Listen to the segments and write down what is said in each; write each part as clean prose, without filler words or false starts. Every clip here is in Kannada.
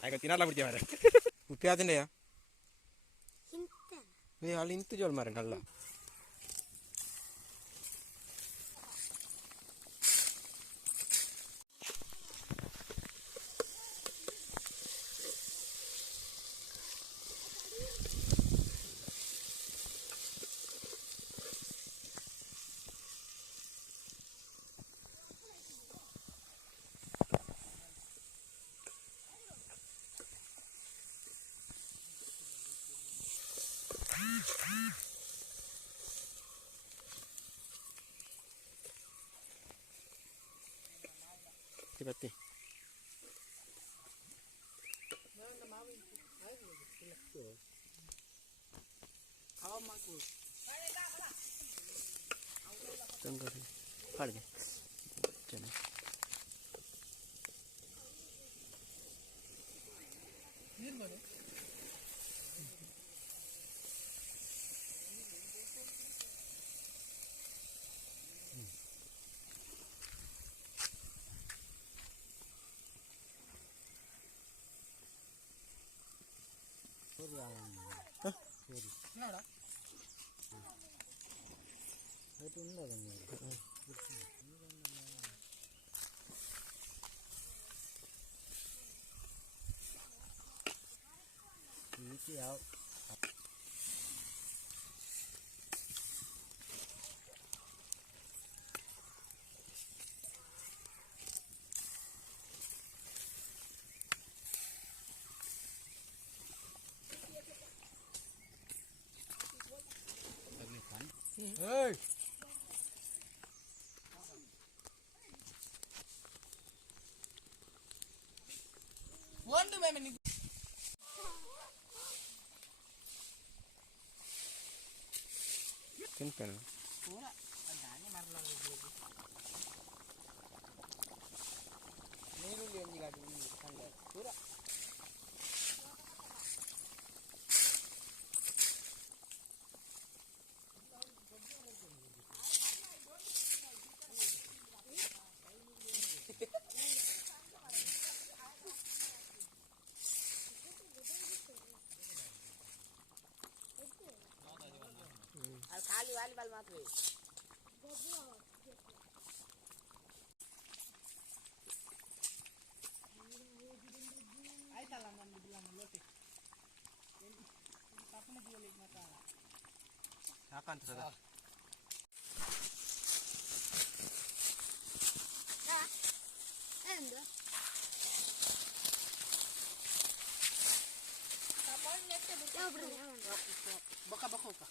Ayo tinar lah berjamah. Upaya tu ni ya. Ni hal itu jual maran Allah. Tiba-tiba. Tunggu sih. Kali ni. Jangan. Ni mana? Hah? Nada. Itu enggak kan? Ini ya. Hey. One to me. Kenapa? Pura, adanya marla lagi. Neru lihat juga dulu, kan lihat. Pura. खाली वाली बाल मत वे आई ताला मन बिला मन लोटे आपने जो लेक मत आ akan terus endo kapan nete baka baka ka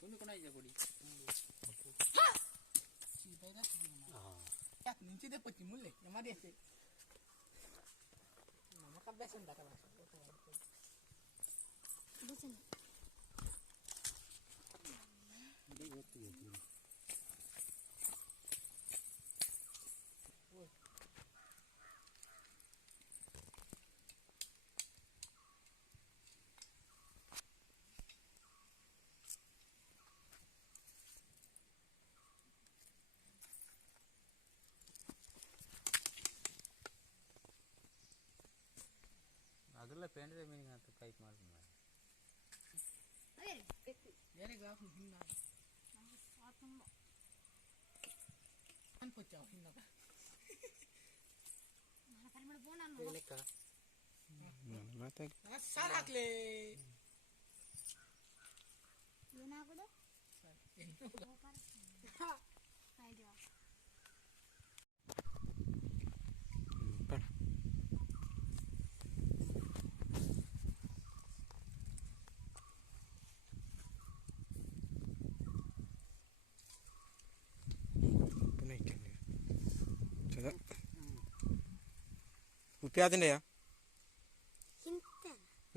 Kuni kena aja budi. Cita dah sini. Ya, ninci deh peci mulai. Nama dia sih. Nama kabesan dah kalau. Kabesan. Ini waktu ya. अगला पेंट दे मीनिंग आता काई मार मार अरे यारे गाफ हिन्ना आत्म अन पचाओ हिन्ना का मला पर मला बोना नो लेका मत साराकले येना कुडे हां काय दिवा Upaya tu ni ya.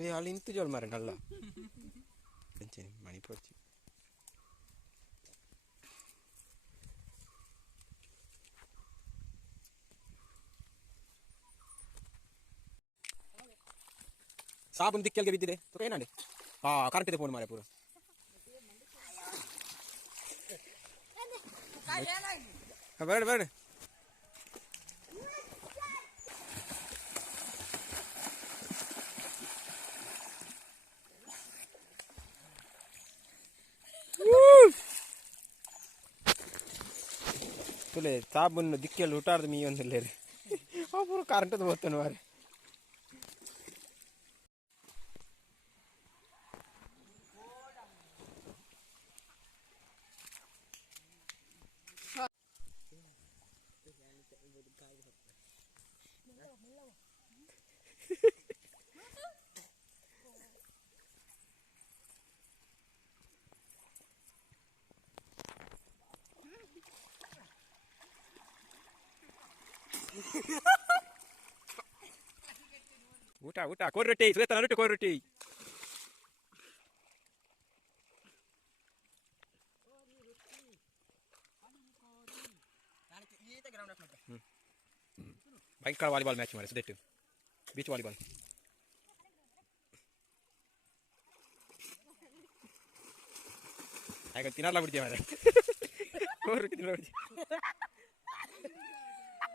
Ni hal itu jual maran Allah. Kencing mani perci. Sabun dikkel ke bidde. Tu kena deh. ಹಾಂ ಕರೆಂಟ್ ಇದೆ ಫೋನ್ ಮಾರೆ ಪೂರ ಬೇಡ ಬೇಡ ತುಲೆ ಸಾಬನ್ನು ದಿಕ್ಕೆಲ್ಲ ಹುಟ್ಟಾಡ್ದು ಮೀ ಒಂದಿಲ್ಲ ರೀ ಪೂರ ಕರೆಂಟದು ಹೋಗ್ತಾನೆ ಮಾರೆ ಊಟ ಊಟ ಕೋರಿ ರೊಟ್ಟಿ ಸುರೇತನ ರೊಟ್ಟಿ ಕೋರಿ ರೊಟ್ಟಿ ಭಯಂಕರ ವಾಲಿಬಾಲ್ ಮ್ಯಾಚ್ ಮಾಡಿ ಸುದೇಟು ಬೀಚ್ ವಾಲಿಬಾಲ್ ಹಾಗೆ ತಿನ್ನಲ್ಲ ಬಿಡ್ತೀವಿ ಮಾರೆ ಕೋರಿ ರೊಟ್ಟಿ ತಿನ್ನಲ್ಲ ಬಿಡ್ತೀವಿ